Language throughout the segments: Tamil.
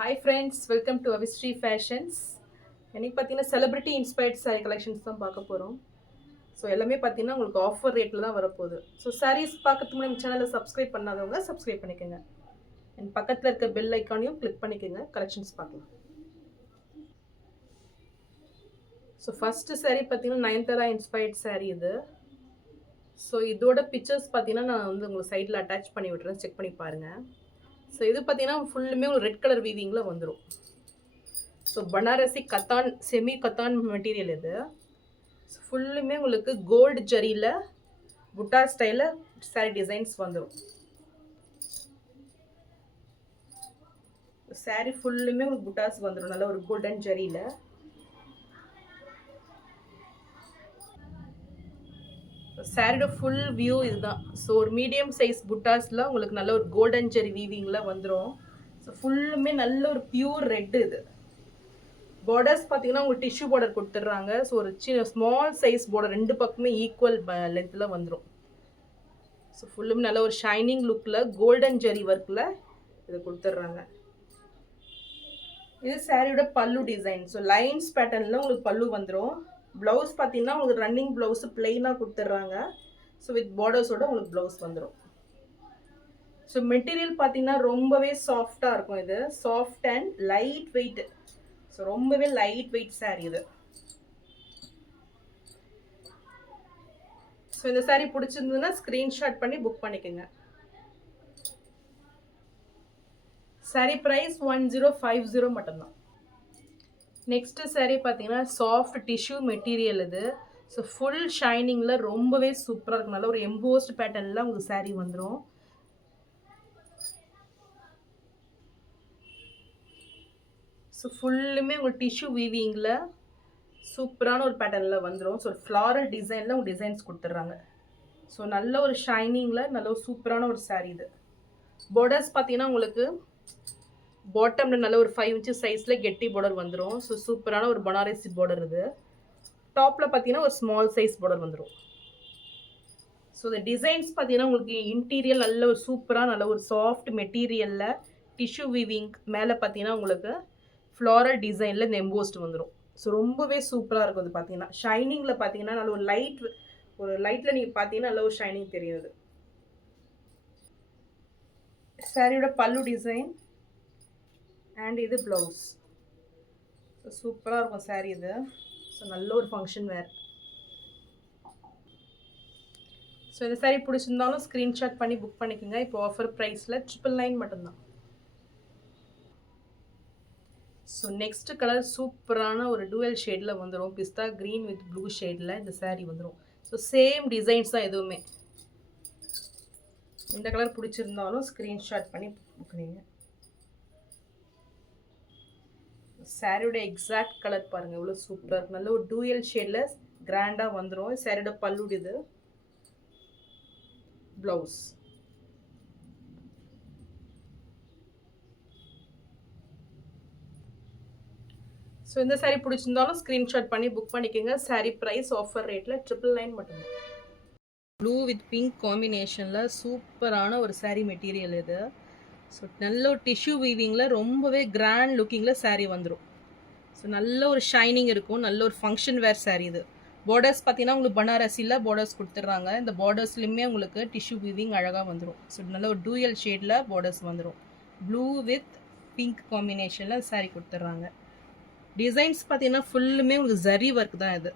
Hi friends, welcome to Avistry Fashions. இன்னைக்கு பார்த்தீங்கன்னா செலிபிரிட்டி இன்ஸ்பயர்ட் saree கலெக்ஷன்ஸ் தான் பார்க்க போகிறோம். ஸோ எல்லாமே பார்த்தீங்கன்னா உங்களுக்கு ஆஃபர் ரேட்டில் தான் வரப்போகுது. ஸோ sarees பார்க்கறதுக்கு முன்னாடி நம்ம சேனலை சப்ஸ்கிரைப் பண்ணாதவங்க சப்ஸ்கிரைப் பண்ணிக்கோங்க. அண்ட் பக்கத்தில் இருக்க பெல் ஐக்கானையும் கிளிக் பண்ணிக்கோங்க. கலெக்ஷன்ஸ் பார்க்கலாம். ஸோ ஃபஸ்ட்டு saree பார்த்தீங்கன்னா நயன்தாரா இன்ஸ்பயர்ட் saree இது. ஸோ இதோட பிக்சர்ஸ் பார்த்தீங்கன்னா நான் வந்து உங்களுக்கு சைடில் அட்டாச் பண்ணி விட்றேன், செக் பண்ணி பாருங்கள். ஸோ இது பார்த்தீங்கன்னா ஃபுல்லுமே ஒரு ரெட் கலர் வீவிங்கில் வந்துடும். So Banarasi katan semi katan material இது. ஃபுல்லுமே உங்களுக்கு கோல்டு ஜரியில் புட்டா ஸ்டைலில் சாரி டிசைன்ஸ் வந்துடும். சாரி ஃபுல்லுமே உங்களுக்கு புட்டாஸ் வந்துடும், நல்ல ஒரு கோல்டன் ஜரியில். சாரியோட ஃபுல் வியூ இதுதான். ஸோ ஒரு மீடியம் சைஸ் புட்டாஸில் உங்களுக்கு நல்ல ஒரு கோல்டன் ஜெரி வீவிங்கில் வந்துடும். ஸோ ஃபுல்லுமே நல்ல ஒரு பியூர் ரெட்டு இது. பார்டர்ஸ் பார்த்தீங்கன்னா உங்களுக்கு டிஷ்யூ பார்டர் கொடுத்துட்றாங்க. ஸோ ஒரு சின்ன ஸ்மால் சைஸ் பார்டர் ரெண்டு பக்கமே ஈக்குவல் லென்த்தில் வந்துடும். ஸோ ஃபுல்லுமே நல்ல ஒரு ஷைனிங் லுக்கில் கோல்டன் ஜெரி ஒர்க்கில் இது கொடுத்துட்றாங்க. இது சாரியோட பல்லு டிசைன். ஸோ லைன்ஸ் பேட்டர்னில் உங்களுக்கு பல்லு வந்துடும். ப்ளவுஸ் பார்த்தீங்கன்னா உங்களுக்கு ரன்னிங் ப்ளவுஸ் பிளெயினாக கொடுத்துட்றாங்க. ஸோ வித் பார்டர்ஸோட உங்களுக்கு ப்ளவுஸ் வந்துடும். ஸோ மெட்டீரியல் பார்த்தீங்கன்னா ரொம்பவே சாஃப்டாக இருக்கும். இது soft and light weight. So ரொம்பவே லைட் வெயிட் சாரீ இது. ஸோ இந்த சாரீ பிடிச்சிருந்ததுன்னா ஸ்க்ரீன்ஷாட் பண்ணி புக் பண்ணிக்கோங்க. சாரீ ப்ரைஸ் 1050 மட்டும்தான். நெக்ஸ்ட்டு சாரீ பார்த்தீங்கன்னா சாஃப்ட் டிஷ்யூ மெட்டீரியல் இது. ஸோ ஃபுல் ஷைனிங்கில் ரொம்பவே சூப்பராக இருக்கும். நல்ல ஒரு எம்போஸ்ட் பேட்டர்னில் உங்களுக்கு சாரீ வந்துடும். ஸோ ஃபுல்லுமே உங்களுக்கு டிஷ்யூ வீவிங்கில் சூப்பரான ஒரு பேட்டர்னில் வந்துடும். ஸோ ஃப்ளாரல் டிசைனில் உங்களுக்கு டிசைன்ஸ் கொடுத்துட்றாங்க. ஸோ நல்ல ஒரு ஷைனிங்கில் நல்ல ஒரு சூப்பரான ஒரு சாரீ இது. பார்டர்ஸ் பார்த்தீங்கன்னா உங்களுக்கு பாட்டமில் நல்ல ஒரு 5 inches சைஸில் கெட்டி பார்டர் வந்துடும். ஸோ சூப்பரான ஒரு பனாரசி பார்டர் இது. டாப்பில் பார்த்தீங்கன்னா ஒரு ஸ்மால் சைஸ் பார்டர் வந்துடும். ஸோ இந்த டிசைன்ஸ் பார்த்தீங்கன்னா உங்களுக்கு இன்டீரியல் நல்ல ஒரு சூப்பராக நல்ல ஒரு சாஃப்ட் மெட்டீரியலில் டிஷ்யூ வீவிங் மேலே பார்த்தீங்கன்னா உங்களுக்கு ஃப்ளாரல் டிசைனில் இந்த எம்போஸ்ட் வந்துடும். ஸோ ரொம்பவே சூப்பராக இருக்கும். இது பார்த்தீங்கன்னா ஷைனிங்கில் பார்த்தீங்கன்னா நல்ல ஒரு லைட்டில் நீங்கள் பார்த்தீங்கன்னா நல்ல ஒரு ஷைனிங் தெரியுது. சாரியோட பல்லு டிசைன் அண்ட் இது ப்ளவுஸ். ஸோ சூப்பராக இருக்கும் சாரீ இது. ஸோ நல்ல ஒரு ஃபங்க்ஷன் வேர். ஸோ இந்த சாரீ பிடிச்சிருந்தாலும் ஸ்க்ரீன்ஷாட் பண்ணி புக் பண்ணிக்கோங்க. இப்போ ஆஃபர் ப்ரைஸில் 999 மட்டும்தான். ஸோ நெக்ஸ்ட் கலர் சூப்பரான ஒரு டூவல் ஷேடில் வந்துடும். பிஸ்தா க்ரீன் வித் ப்ளூ ஷேடில் இந்த சாரீ வந்துடும். ஸோ சேம் டிசைன்ஸ் தான் எதுவுமே. இந்த கலர் பிடிச்சிருந்தாலும் ஸ்க்ரீன்ஷாட் பண்ணி புக் பண்ணிங்க. சாரியோட எக்ஸாக்ட் கலர் பாருங்கள் எவ்வளோ சூப்பராக இருக்கும். நல்ல ஒரு டூயல் ஷேடில் கிராண்டாக வந்துடும். சாரியோட பல்லு இது, ப்ளவுஸ். ஸோ இந்த சாரீ பிடிச்சிருந்தாலும் ஸ்க்ரீன்ஷாட் பண்ணி புக் பண்ணிக்கோங்க. சாரீ ப்ரைஸ் ஆஃபர் ரேட்டில் 999 மட்டும்தான். ப்ளூ வித் பிங்க் காம்பினேஷனில் சூப்பரான ஒரு சாரீ மெட்டீரியல் இது. ஸோ நல்ல ஒரு டிஷ்யூ வீவிங்கில் ரொம்பவே கிராண்ட் லுக்கிங்கில் சாரீ வந்துடும். ஸோ நல்ல ஒரு ஷைனிங் இருக்கும். நல்ல ஒரு ஃபங்க்ஷன் வேர் சாரீ இது. பார்டர்ஸ் பார்த்தீங்கன்னா உங்களுக்கு பனாரசியில் பார்டர்ஸ் கொடுத்துட்றாங்க. இந்த பார்டர்ஸ்லையுமே உங்களுக்கு டிஷ்யூ வீவிங் அழகாக வந்துடும். ஸோ நல்ல ஒரு டூயல் ஷேடில் பார்டர்ஸ் வந்துடும். ப்ளூ வித் பிங்க் காம்பினேஷனில் சாரீ கொடுத்துட்றாங்க. டிசைன்ஸ் பார்த்தீங்கன்னா ஃபுல்லுமே உங்களுக்கு ஜரி ஒர்க் தான் இது.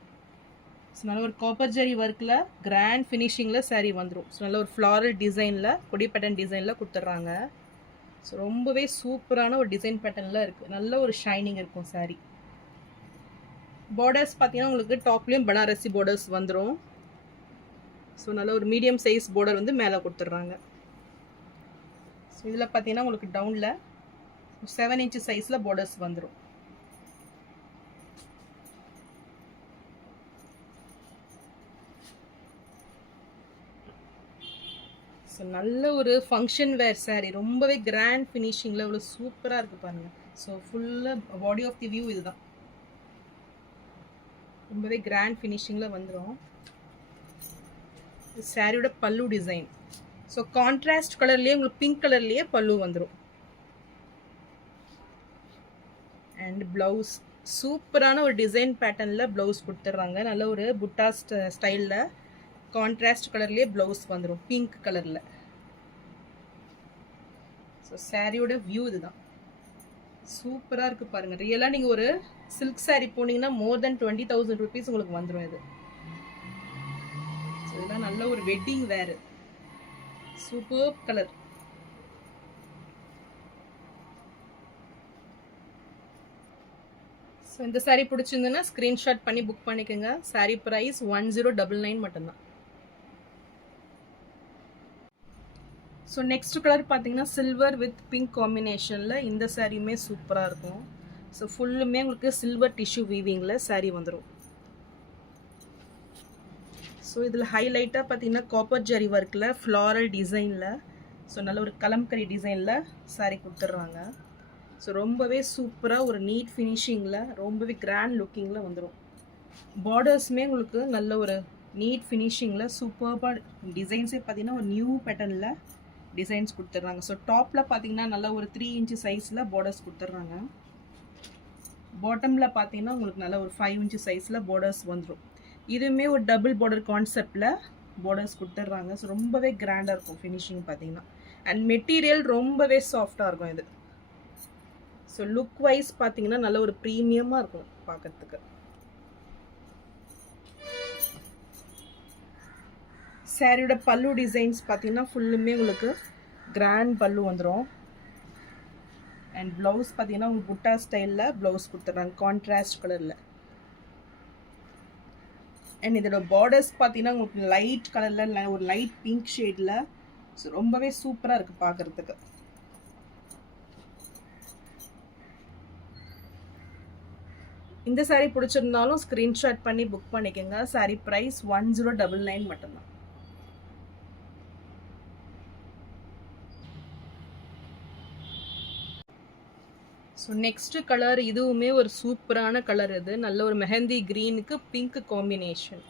ஸோ நல்ல ஒரு காப்பர் ஜரி ஒர்க்கில் கிராண்ட் ஃபினிஷிங்கில் சாரீ வந்துடும். ஸோ நல்ல ஒரு ஃப்ளாரல் டிசைனில் கொடி பேட்டர்ன் டிசைனில் கொடுத்துட்றாங்க. ஸோ ரொம்பவே சூப்பரான ஒரு டிசைன் பேட்டர்னில் இருக்குது. நல்ல ஒரு ஷைனிங் இருக்கும் சாரீ. பார்டர்ஸ் பார்த்தீங்கன்னா உங்களுக்கு டாப்லேயும் பனாரசி பார்டர்ஸ் வந்துடும். ஸோ நல்ல ஒரு மீடியம் சைஸ் பார்டர் வந்து மேலே கொடுத்துட்றாங்க. ஸோ இதில் பார்த்தீங்கன்னா உங்களுக்கு டவுனில் 7 inches சைஸில் பார்டர்ஸ் வந்துடும். ஸோ நல்ல ஒரு ஃபங்க்ஷன் வேர் சாரீ. ரொம்பவே கிராண்ட் ஃபினிஷிங்கில் இவ்வளோ சூப்பராக இருக்குது பாருங்கள். ஸோ ஃபுல்லாக பாடி ஆஃப் தி வியூ இதுதான். ரொம்பவே கிராண்ட் ஃபினிஷிங்கில் வந்துடும். சாரியோட பல்லு டிசைன். ஸோ கான்ட்ராஸ்ட் கலர்லேயே உங்களுக்கு பிங்க் கலர்லேயே பல்லு வந்துடும். அண்ட் ப்ளவுஸ் சூப்பரான ஒரு டிசைன் பேட்டர்னில் ப்ளவுஸ் கொடுத்துட்றாங்க. நல்ல ஒரு புட்டா ஸ்டைலில் கான்ட்ராஸ்ட் கலர்லேயே ப்ளவுஸ் வந்துடும் பிங்க் கலரில். ஸோ சாரியோட வியூ இதுதான். சூப்பராக இருக்குது பாருங்கள். ரியலாக நீங்கள் ஒரு சில்க் சாரீ போனீங்கன்னா மோர் தென் 20,000 rupees உங்களுக்கு வந்துடும் இது. ஸோ இதெல்லாம் நல்ல ஒரு வெட்டிங் வேறு. Super colour. ஸோ இந்த சாரீ பிடிச்சிருந்துன்னா ஸ்க்ரீன்ஷாட் பண்ணி புக் பண்ணிக்கோங்க. சாரீ ப்ரைஸ் 1099 மட்டும்தான். ஸோ நெக்ஸ்ட் கலர் பார்த்தீங்கன்னா சில்வர் வித் பிங்க் காம்பினேஷனில் இந்த சாரியுமே சூப்பராக இருக்கும். ஸோ ஃபுல்லுமே உங்களுக்கு சில்வர் டிஷ்யூ வீவிங்கில் சாரீ வந்துடும். ஸோ இதில் ஹைலைட்டாக பார்த்தீங்கன்னா காப்பர் ஜரி ஒர்க்கில் ஃப்ளாரல் டிசைனில் ஸோ நல்ல ஒரு கலம்கரி டிசைனில் சாரீ கொடுத்துட்றாங்க. ஸோ ரொம்பவே சூப்பராக ஒரு நீட் ஃபினிஷிங்கில் ரொம்பவே கிராண்ட் லுக்கிங்கில் வந்துடும். பார்டர்ஸுமே உங்களுக்கு நல்ல ஒரு நீட் ஃபினிஷிங்கில் சூப்பராக டிசைன்ஸே பார்த்தீங்கன்னா ஒரு நியூ பேட்டர்னில் டிசைன்ஸ் கொடுத்துட்றாங்க. ஸோ டாப்பில் பார்த்தீங்கன்னா நல்லா ஒரு 3 inch சைஸில் பார்டர்ஸ் கொடுத்துட்றாங்க. பாட்டமில் பார்த்தீங்கன்னா உங்களுக்கு நல்ல ஒரு 5 inch சைஸில் பார்டர்ஸ் வந்துடும். இதுவுமே ஒரு டபுள் பார்டர் கான்செப்டில் பார்டர்ஸ் கொடுத்துட்றாங்க. ஸோ ரொம்பவே கிராண்டாக இருக்கும் ஃபினிஷிங் பார்த்தீங்கன்னா. அண்ட் மெட்டீரியல் ரொம்பவே சாஃப்டாக இருக்கும் இது. ஸோ லுக் வைஸ் பார்த்தீங்கன்னா நல்ல ஒரு ப்ரீமியமாக இருக்கும் பார்க்கறதுக்கு. சாரியோட பல்லு டிசைன்ஸ் பார்த்தீங்கன்னா ஃபுல்லுமே உங்களுக்கு கிராண்ட் பல்லு வந்துடும். அண்ட் ப்ளவுஸ் பார்த்தீங்கன்னா உங்களுக்கு புட்டா ஸ்டைலில் ப்ளவுஸ் கொடுத்துட்றாங்க கான்ட்ராஸ்ட் கலரில். அண்ட் இதோட பார்டர்ஸ் பார்த்தீங்கன்னா உங்களுக்கு லைட் கலரில் ஒரு லைட் பிங்க் ஷேடில். ஸோ ரொம்பவே சூப்பராக இருக்குது பார்க்குறதுக்கு. இந்த சாரீ பிடிச்சிருந்தாலும் ஸ்க்ரீன்ஷாட் பண்ணி புக் பண்ணிக்கோங்க. சாரீ ப்ரைஸ் 1099 மட்டும்தான். ஸோ நெக்ஸ்ட் கலர் இதுவுமே ஒரு சூப்பரான கலர். இது நல்ல ஒரு மெஹந்தி க்ரீனுக்கு பிங்க் காம்பினேஷன்.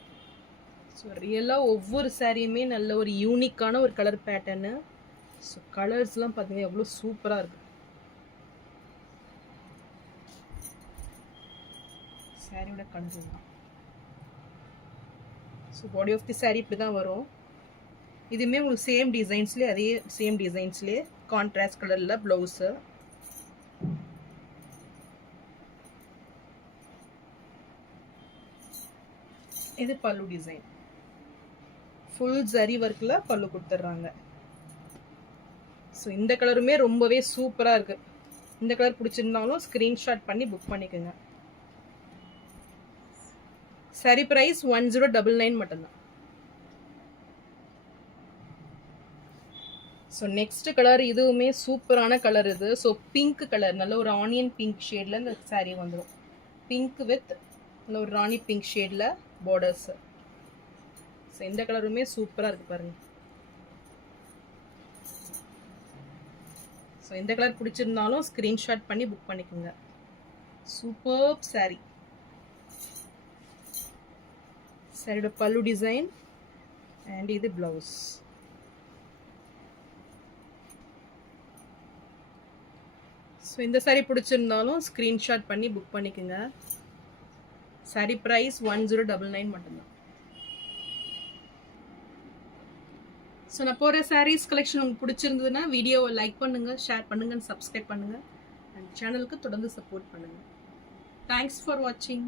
ஸோ ரியலாக ஒவ்வொரு சாரியுமே நல்ல ஒரு யூனிக்கான ஒரு கலர் பேட்டர்னு. ஸோ கலர்ஸ்லாம் பார்த்தீங்கன்னா எவ்வளோ சூப்பராக இருக்குது. சாரியோட கலர் தான். So body of the sari இப்படி தான் வரும். இதுவுமே உங்களுக்கு சேம் டிசைன்ஸ்லேயே அதே சேம் டிசைன்ஸ்லேயே கான்ட்ராஸ்ட் கலரில் ப்ளவுஸு. இது பல்லு டிசைன். ஃபுல் ஜரி ஒர்க்கில் பல்லு கொடுத்துட்றாங்க. ஸோ இந்த கலருமே ரொம்பவே சூப்பராக இருக்குது. இந்த கலர் பிடிச்சிருந்தாலும் ஸ்க்ரீன்ஷாட் பண்ணி புக் பண்ணிக்கோங்க. சாரி ப்ரைஸ் 1099 மட்டும்தான். ஸோ நெக்ஸ்ட் கலர் இதுவுமே சூப்பரான கலர் இது. ஸோ பிங்க் கலர் நல்ல ஒரு ஆனியன் பிங்க் ஷேடில் இந்த சாரீ வந்துடும். பிங்க் வித் நல்ல ஒரு ராணி பிங்க் ஷேடில் பார்டர்ஸு. ஸோ இந்த கலருமே சூப்பராக இருக்குது பாருங்கள். ஸோ இந்த கலர் பிடிச்சிருந்தாலும் ஸ்க்ரீன்ஷாட் பண்ணி புக் பண்ணிக்கோங்க. சூப்பர் சாரீ. சாரியோட பல்லு டிசைன் அண்ட் இது ப்ளவுஸ். ஸோ இந்த சாரீ பிடிச்சிருந்தாலும் ஸ்க்ரீன்ஷாட் பண்ணி புக் பண்ணிக்கோங்க. சாரீ ப்ரைஸ் 1099 மட்டும்தான். ஸோ நான் போகிற சாரீஸ் கலெக்ஷன் உங்களுக்கு பிடிச்சிருந்ததுன்னா வீடியோவை லைக் பண்ணுங்கள், ஷேர் பண்ணுங்கள், சப்ஸ்கிரைப் பண்ணுங்கள். அண்ட் சேனலுக்கு தொடர்ந்து சப்போர்ட் பண்ணுங்கள். தேங்க்ஸ் ஃபார் வாட்சிங்.